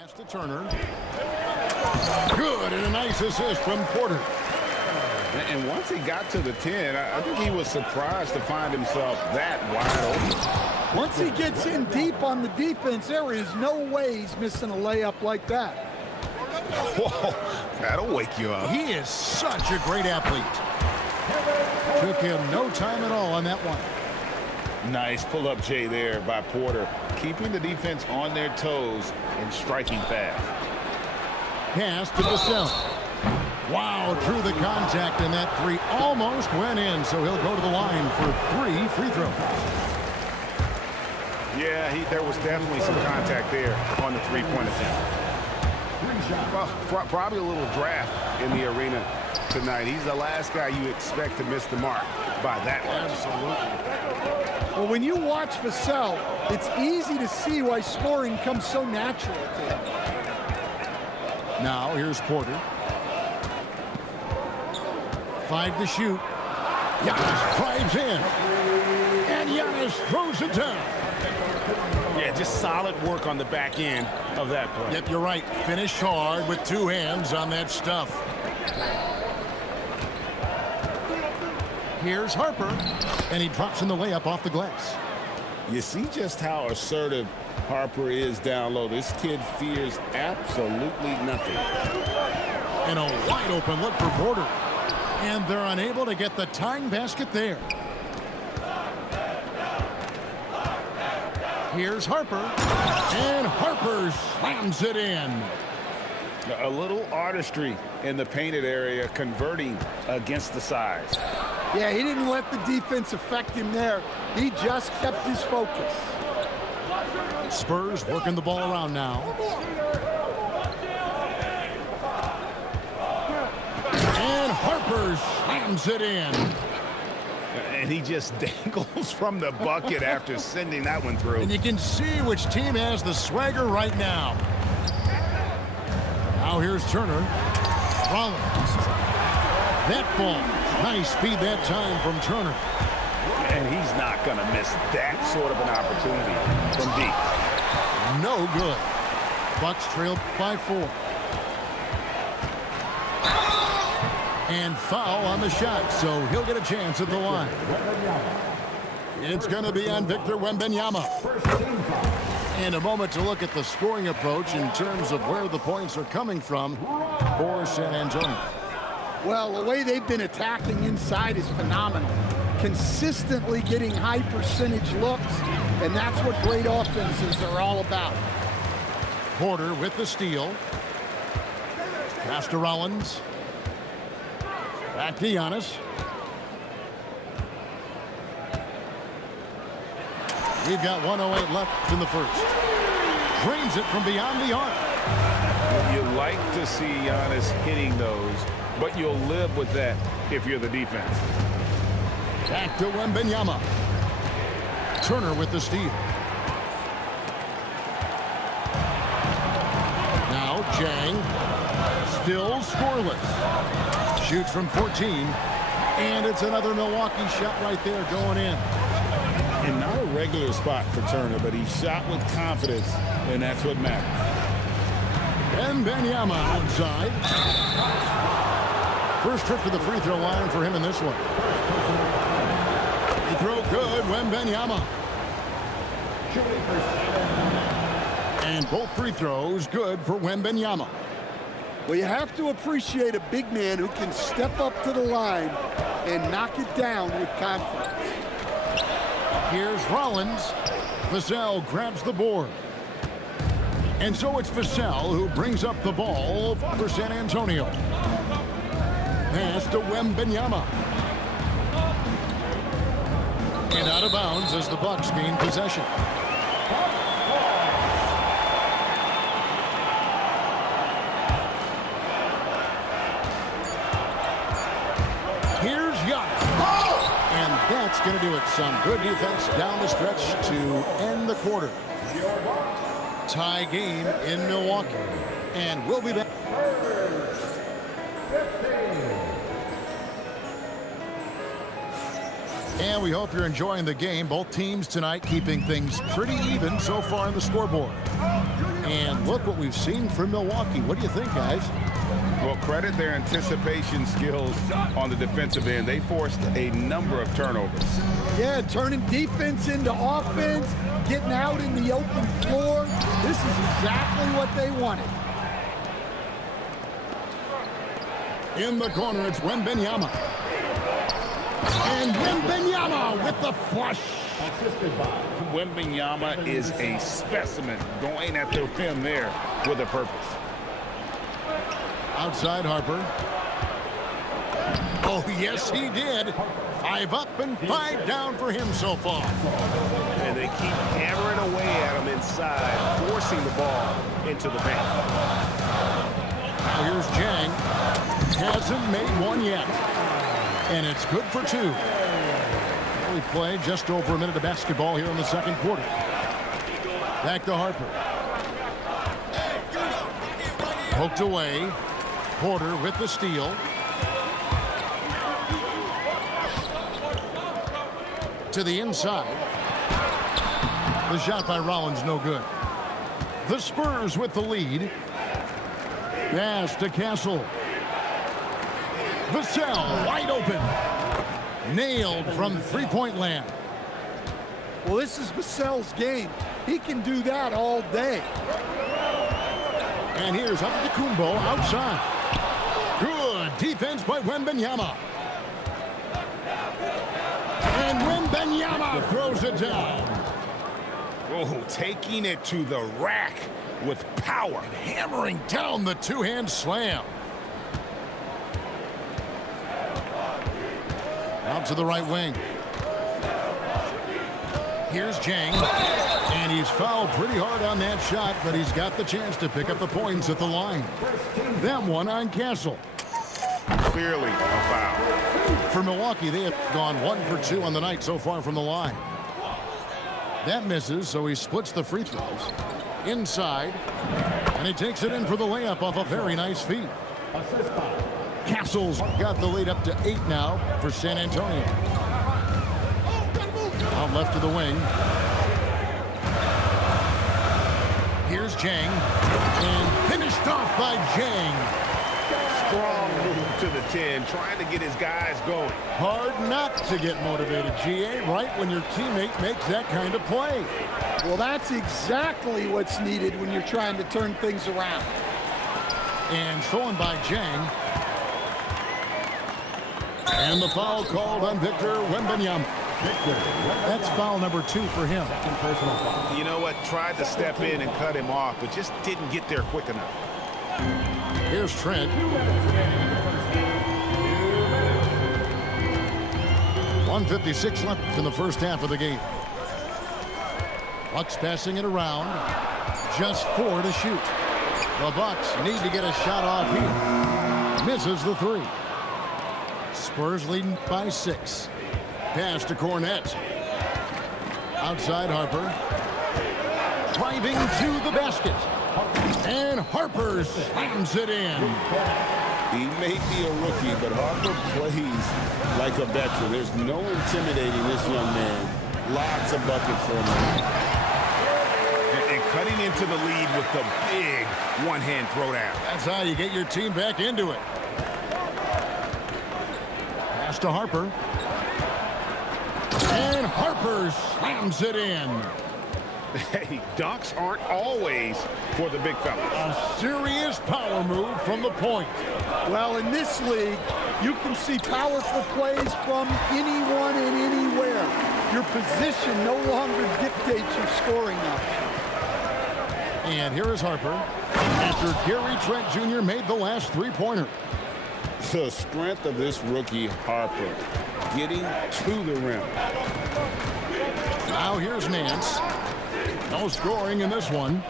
Pass to Turner. Good, and a nice assist from Porter. And once he got to the 10, I think he was surprised to find himself that wide open. Once he gets in deep on the defense, there is no way he's missing a layup like that. Whoa, that'll wake you up. He is such a great athlete. Took him no time at all on that one. Nice pull-up J there by Porter, keeping the defense on their toes and striking fast. Pass to Vassell. Wow, through the contact, and that three almost went in, so he'll go to the line for 3 free throws. Yeah, there was definitely some contact there on the three-point attempt. Well, probably a little draft in the arena tonight. He's the last guy you expect to miss the mark by that much. Absolutely. Well, when you watch Vassell, it's easy to see why scoring comes so natural to him. Now, here's Porter. 5 to shoot. Giannis drives in. And Giannis throws it down. Yeah, just solid work on the back end of that play. Yep, you're right. Finished hard with 2 hands on that stuff. Here's Harper. And he drops in the layup off the glass. You see just how assertive Harper is down low. This kid fears absolutely nothing. And a wide open look for Porter. And they're unable to get the tying basket there. Here's Harper. And Harper slams it in. A little artistry in the painted area, converting against the size. Yeah, he didn't let the defense affect him there. He just kept his focus. Spurs working the ball around now. And Harper slams it in. And he just dangles from the bucket after sending that one through. And you can see which team has the swagger right now. Now here's Turner. Rollins. That ball. Nice speed that time from Turner. And he's not going to miss that sort of an opportunity from deep. No good. Bucks trailed by 4. And foul on the shot, so he'll get a chance at the line. It's going to be on Victor Wembanyama. And a moment to look at the scoring approach in terms of where the points are coming from for San Antonio. Well, the way they've been attacking inside is phenomenal. Consistently getting high percentage looks, and that's what great offenses are all about. Porter with the steal. Pass to Rollins. Back to Giannis. We've got 1:08 left in the first. Drains it from beyond the arc. You like to see Giannis hitting those, but you'll live with that if you're the defense. Back to Wembanyama. Turner with the steal. Now Jang. Still scoreless. Shoots from 14. And it's another Milwaukee shot right there going in. And not a regular spot for Turner, but he shot with confidence, and that's what matters. Wembanyama outside. First trip to the free throw line for him in this one. Free throw good, Wembanyama. And both free throws good for Wembanyama. Well, you have to appreciate a big man who can step up to the line and knock it down with confidence. Here's Rollins. Vassell grabs the board. And so it's Vassell who brings up the ball for San Antonio. Pass to Wembanyama. And out of bounds as the Bucks gain possession. Here's Giannis. And that's going to do it. Some good defense down the stretch to end the quarter. Tie game in Milwaukee. And we'll be back. And we hope you're enjoying the game. Both teams tonight keeping things pretty even so far on the scoreboard. And look what we've seen from Milwaukee. What do you think, guys? Well, credit their anticipation skills on the defensive end. They forced a number of turnovers. Yeah, turning defense into offense, getting out in the open floor. This is exactly what they wanted. In the corner, it's Wembanyama. And Wembanyama with the flush. Wembanyama is a specimen going at the rim there with a purpose. Outside Harper. Oh, yes, he did. 5 up and 5 down for him so far. And they keep hammering away at him inside, forcing the ball into the paint. Now here's Jang. Hasn't made one yet. And it's good for 2. We play just over a minute of basketball here in the second quarter. Back to Harper. Poked away. Porter with the steal. To the inside. The shot by Rollins no good. The Spurs with the lead. Pass to Castle. Vassell wide open. Nailed from three-point land. Well, this is Vassell's game. He can do that all day. And here's Antetokounmpo outside. Good defense by Wembanyama. And Wembanyama throws it down. Oh, taking it to the rack with power. And hammering down the two-hand slam. Out to the right wing. Here's Jang. And he's fouled pretty hard on that shot, but he's got the chance to pick up the points at the line. That one on Castle. Clearly a foul. For Milwaukee, they have gone 1 for 2 on the night so far from the line. That misses, so he splits the free throws. Inside. And he takes it in for the layup off a very nice feed. Castle's got the lead up to 8 now for San Antonio. Out left to the wing. Here's Jang. And finished off by Jang. Strong move to the 10, trying to get his guys going. Hard not to get motivated, GA, right when your teammate makes that kind of play. Well, that's exactly what's needed when you're trying to turn things around. And stolen by Jang. And the foul called on Victor Wembanyama. That's foul number 2 for him. You know what? Tried to step in and cut him off, but just didn't get there quick enough. Here's Trent. 1:56 left in the first half of the game. Bucks passing it around. Just 4 to shoot. The Bucks need to get a shot off here. Misses the 3. Spurs leading by 6. Pass to Cornette. Outside Harper. Driving to the basket. And Harper slams it in. He may be a rookie, but Harper plays like a veteran. There's no intimidating this young man. Lots of buckets for him. And cutting into the lead with the big one-hand throwdown. That's how you get your team back into it. Pass to Harper. And Harper slams it in. Hey, dunks aren't always for the big fellas. A serious power move from the point. Well, in this league, you can see powerful plays from anyone and anywhere. Your position no longer dictates your scoring now. And here is Harper after Gary Trent Jr. made the last three-pointer. The strength of this rookie, Harper, getting to the rim. Now here's Nance. No scoring in this one.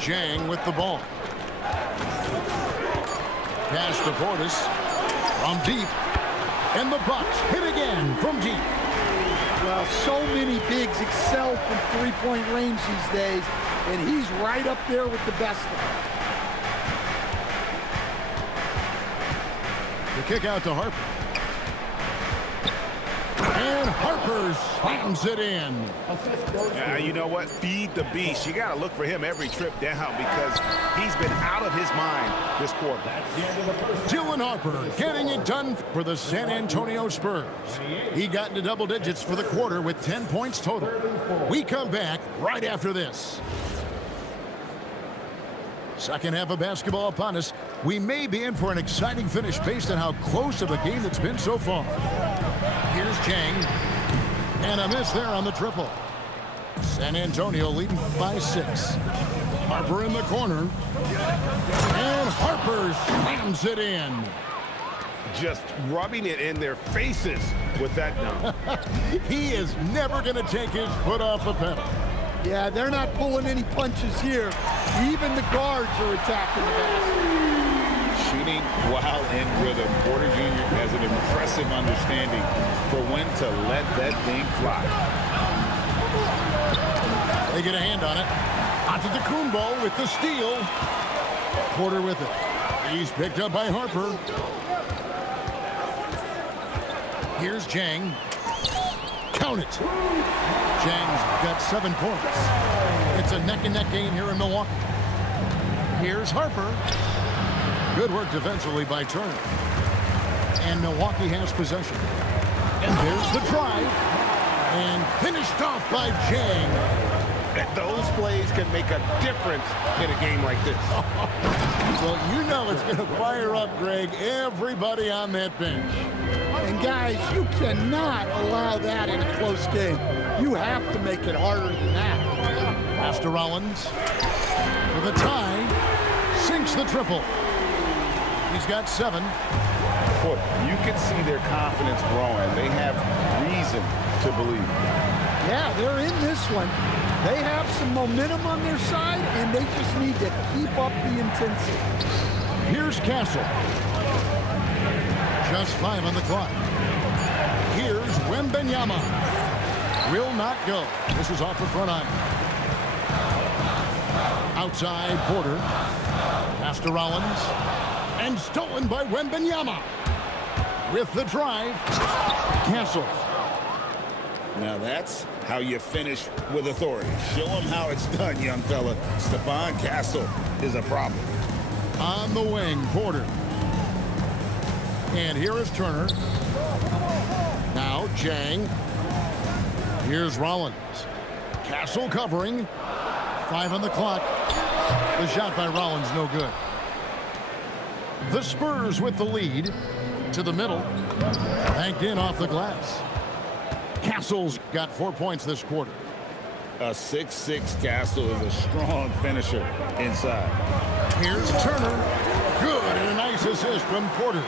Jang with the ball. Pass to Portis from deep. And the Bucks hit again from deep. Well, so many bigs excel from three-point range these days, and he's right up there with the best of them. The kick out to Harper. And Harper slams it in. You know what? Feed the beast. You got to look for him every trip down because he's been out of his mind this quarter. Dylan Harper getting it done for the San Antonio Spurs. He got into double digits for the quarter with 10 points total. We come back right after this. Second half of basketball upon us. We may be in for an exciting finish based on how close of a game it's been so far. Here's Chang. And a miss there on the triple. San Antonio leading by 6. Harper in the corner. And Harper slams it in. Just rubbing it in their faces with that dunk. He is never going to take his foot off the pedal. Yeah, they're not pulling any punches here. Even the guards are attacking the basket. Shooting while in rhythm. Porter Jr. has an impressive understanding for when to let that thing fly. They get a hand on it. Antetokounmpo with the steal. Porter with it. He's picked up by Harper. Here's Chang. Count it. Chang's got 7 points. It's a neck-and-neck game here in Milwaukee. Here's Harper. Good work defensively by Turner. And Milwaukee has possession. And there's the drive. And finished off by Chang. Those plays can make a difference in a game like this. Well, you know it's going to fire up, Greg, everybody on that bench. And guys, you cannot allow that in a close game. You have to make it harder than that. Pass to Rollins. For the tie. Sinks the triple. He's got 7. Boy, you can see their confidence growing. They have reason to believe. Yeah, they're in this one. They have some momentum on their side, and they just need to keep up the intensity. Here's Castle. Just 5 on the clock. Here's Wembanyama. Will not go. This is off the front iron. Outside Porter. Pass to Rollins. And stolen by Wembanyama. With the drive. Castle. Now that's how you finish with authority. Show them how it's done, young fella. Stephon Castle is a problem. On the wing, Porter. And here is Turner. Now Chang. Here's Rollins. Castle covering. 5 on the clock. The shot by Rollins, no good. The Spurs with the lead. To the middle. Banked in off the glass. Castle's got 4 points this quarter. A 6'6" Castle is a strong finisher inside. Here's Turner. Good, and a nice assist from Porter.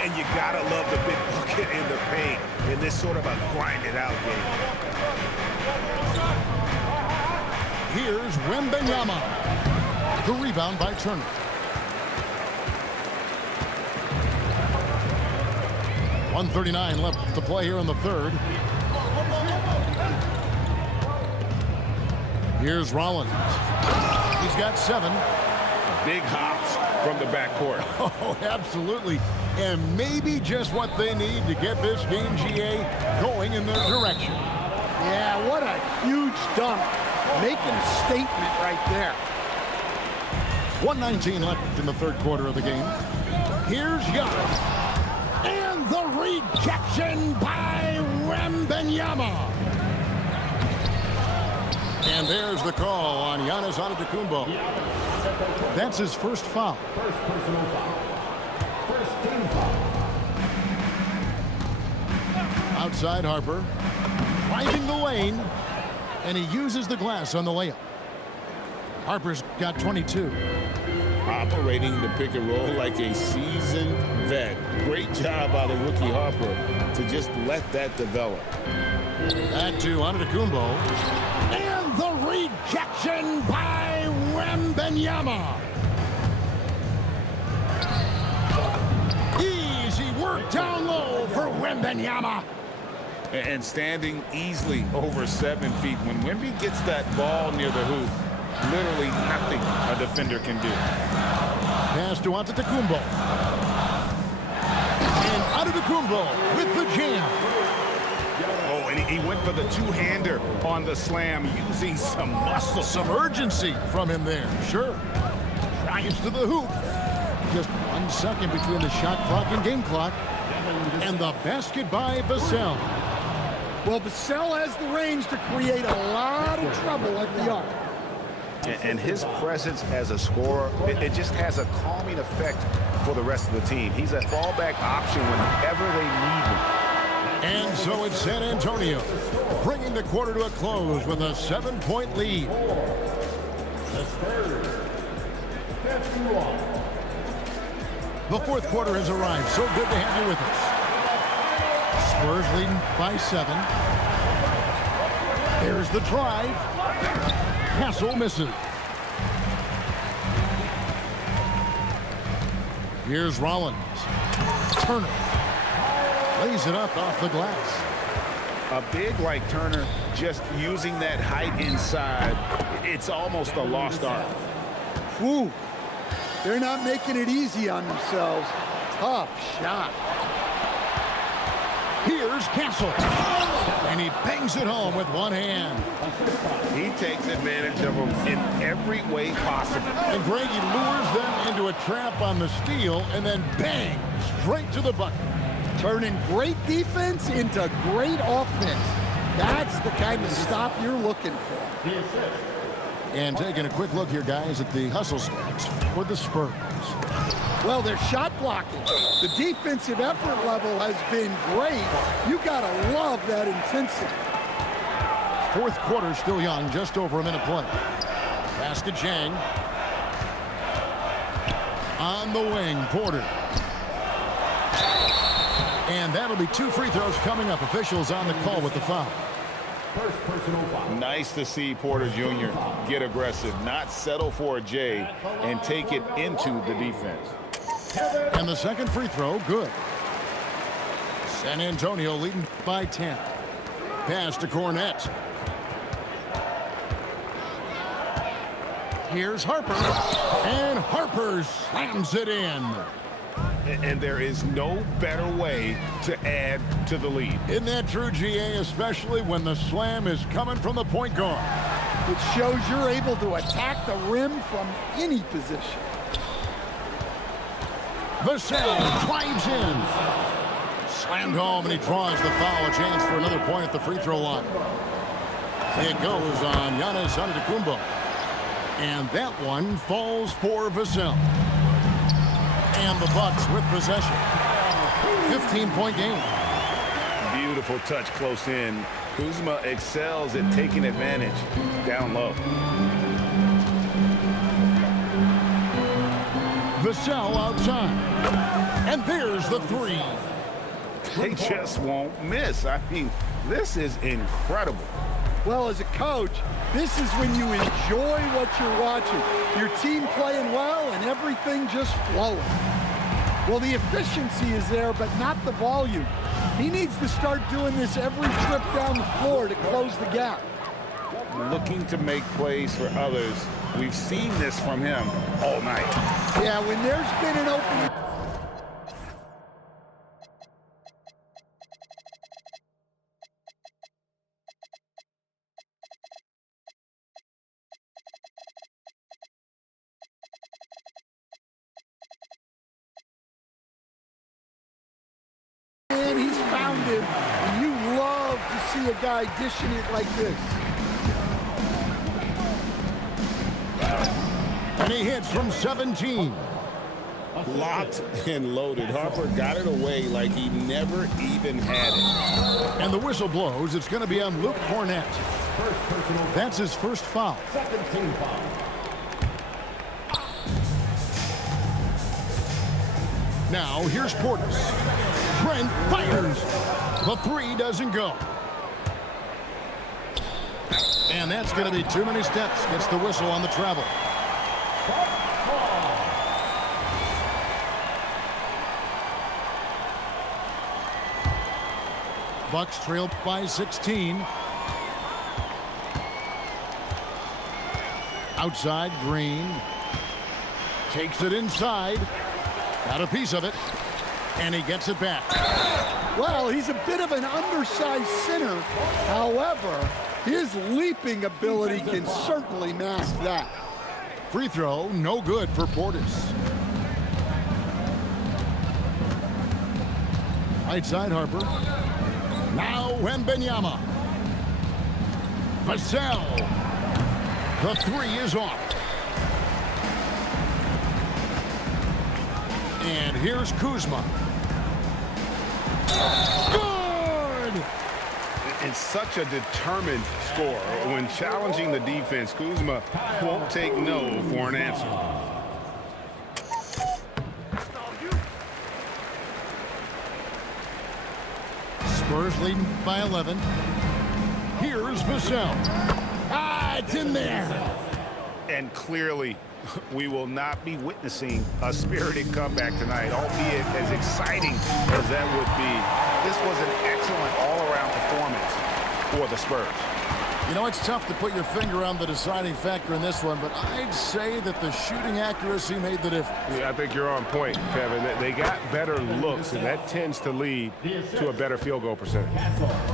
And you gotta love the big bucket in the paint in this sort of a grind-it-out game. Here's Wembanyama. The rebound by Turner. .139 left to play here in the third. Here's Rollins. He's got 7. Big hops from the backcourt. Oh, absolutely. And maybe just what they need to get this game, GA, going in their direction. Yeah, what a huge dunk. Making a statement right there. 1:19 left in the third quarter of the game. Here's Giannis. And the rejection by Wembanyama. And there's the call on Giannis Antetokounmpo. That's his first foul. First personal foul. First team foul. Outside Harper. Driving the lane. And he uses the glass on the layup. Harper's got 22. Operating the pick and roll like a seasoned vet. Great job by the rookie Harper to just let that develop. That to Antetokounmpo. And the rejection by Wembanyama. Easy work down low for Wembanyama. And standing easily over 7 feet. When Wemby gets that ball near the hoop, literally nothing a defender can do. Pass to Antetokounmpo. Antetokounmpo with the jam. Oh, and he went for the two-hander on the slam, using some muscle. Some urgency from him there, sure. Drives to the hoop. Just 1 second between the shot clock and game clock. And the basket by Vassell. Well, Vassell has the range to create a lot of trouble at the arc. And his presence as a scorer, it just has a calming effect for the rest of the team. He's a fallback option whenever they need him. And so it's San Antonio, bringing the quarter to a close with a 7-point lead. The Spurs. 51. The fourth quarter has arrived. So good to have you with us. Spurs leading by 7. There's the drive. Castle misses. Here's Rollins. Turner lays it up off the glass. A big like Turner, just using that height inside, it's almost a lost art. Whew. They're not making it easy on themselves. Tough shot. Here's Castle. And he bangs it home with one hand. He takes advantage of them in every way possible. And Greg, he lures them into a trap on the steal and then bang, straight to the bucket. Turning great defense into great offense. That's the kind of stop you're looking for. And taking a quick look here, guys, at the hustle stats for the Spurs. Well, they're shot blocking. The defensive effort level has been great. You gotta love that intensity. Fourth quarter still young, just over a minute play. Pass to Chang. On the wing, Porter. And that'll be 2 free throws coming up. Officials on the call with the foul. First personal foul. Nice to see Porter Jr. get aggressive, not settle for a J, and take it into the defense. And the second free throw, good. San Antonio leading by 10. Pass to Cornette. Here's Harper. And Harper slams it in. And there is no better way to add to the lead. Isn't that true, GA, especially when the slam is coming from the point guard? It shows you're able to attack the rim from any position. Vassell drives in. Slammed home, and he draws the foul. A chance for another point at the free throw line. It goes on Giannis Antetokounmpo. And that one falls for Vassell. And the Bucks with possession. 15-point game. Beautiful touch close in. Kuzma excels at taking advantage down low. Vassell outside. And there's the three. They just won't miss. I mean, this is incredible. Well, as a coach, this is when you enjoy what you're watching. Your team playing well and everything just flowing. Well, the efficiency is there, but not the volume. He needs to start doing this every trip down the floor to close the gap. Looking to make plays for others. We've seen this from him all night. Yeah, when there's been an opening. And he's found him, and you love to see a guy dishing it like this. And he hits from 17. Locked and loaded. Harper got it away like he never even had it. And the whistle blows. It's going to be on Luke Cornette. First personal foul. That's his first foul. Second team foul. Now, here's Portis. Trent fires. The three doesn't go. And that's going to be too many steps. Gets the whistle on the travel. Bucks trail by 16. Outside, Green. Takes it inside. Got a piece of it. And he gets it back. Well, he's a bit of an undersized center. However, his leaping ability can certainly mask that. Free throw, no good for Portis. Right side, Harper. Now Wembanyama. Vassell. The three is off. And here's Kuzma. Good! And such a determined scorer. When challenging the defense, Kuzma won't take no for an answer. Spurs leading by 11. Here's Vassell. It's in there. And clearly, we will not be witnessing a spirited comeback tonight, albeit as exciting as that would be. This was an excellent all-around performance for the Spurs. You know, it's tough to put your finger on the deciding factor in this one, but I'd say that the shooting accuracy made the difference. Yeah, I think you're on point, Kevin. They got better looks, and that tends to lead to a better field goal percentage.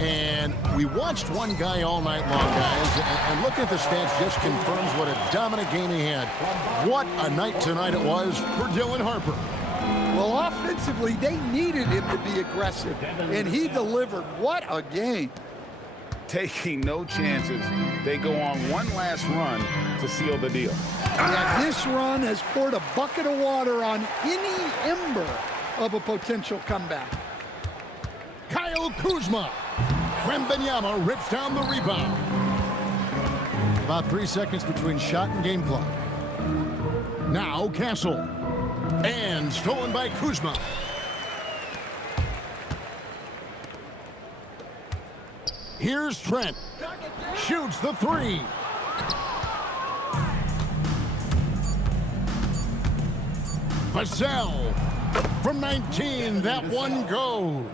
And we watched one guy all night long, guys, and looking at the stats just confirms what a dominant game he had. What a night tonight it was for Dylan Harper. Well, offensively, they needed him to be aggressive, and he delivered. What a game. Taking no chances, they go on one last run to seal the deal. And this run has poured a bucket of water on any ember of a potential comeback. Kyle Kuzma. Wembanyama rips down the rebound. About 3 seconds between shot and game clock. Now Castle. And stolen by Kuzma. Here's Trent. Shoots the three. Vassell. From 19, that one goes.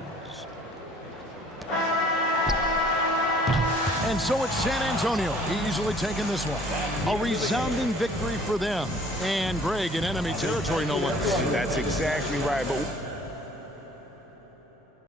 And so it's San Antonio easily taking this one. A resounding victory for them. And Greg in enemy territory, no less. That's exactly right. But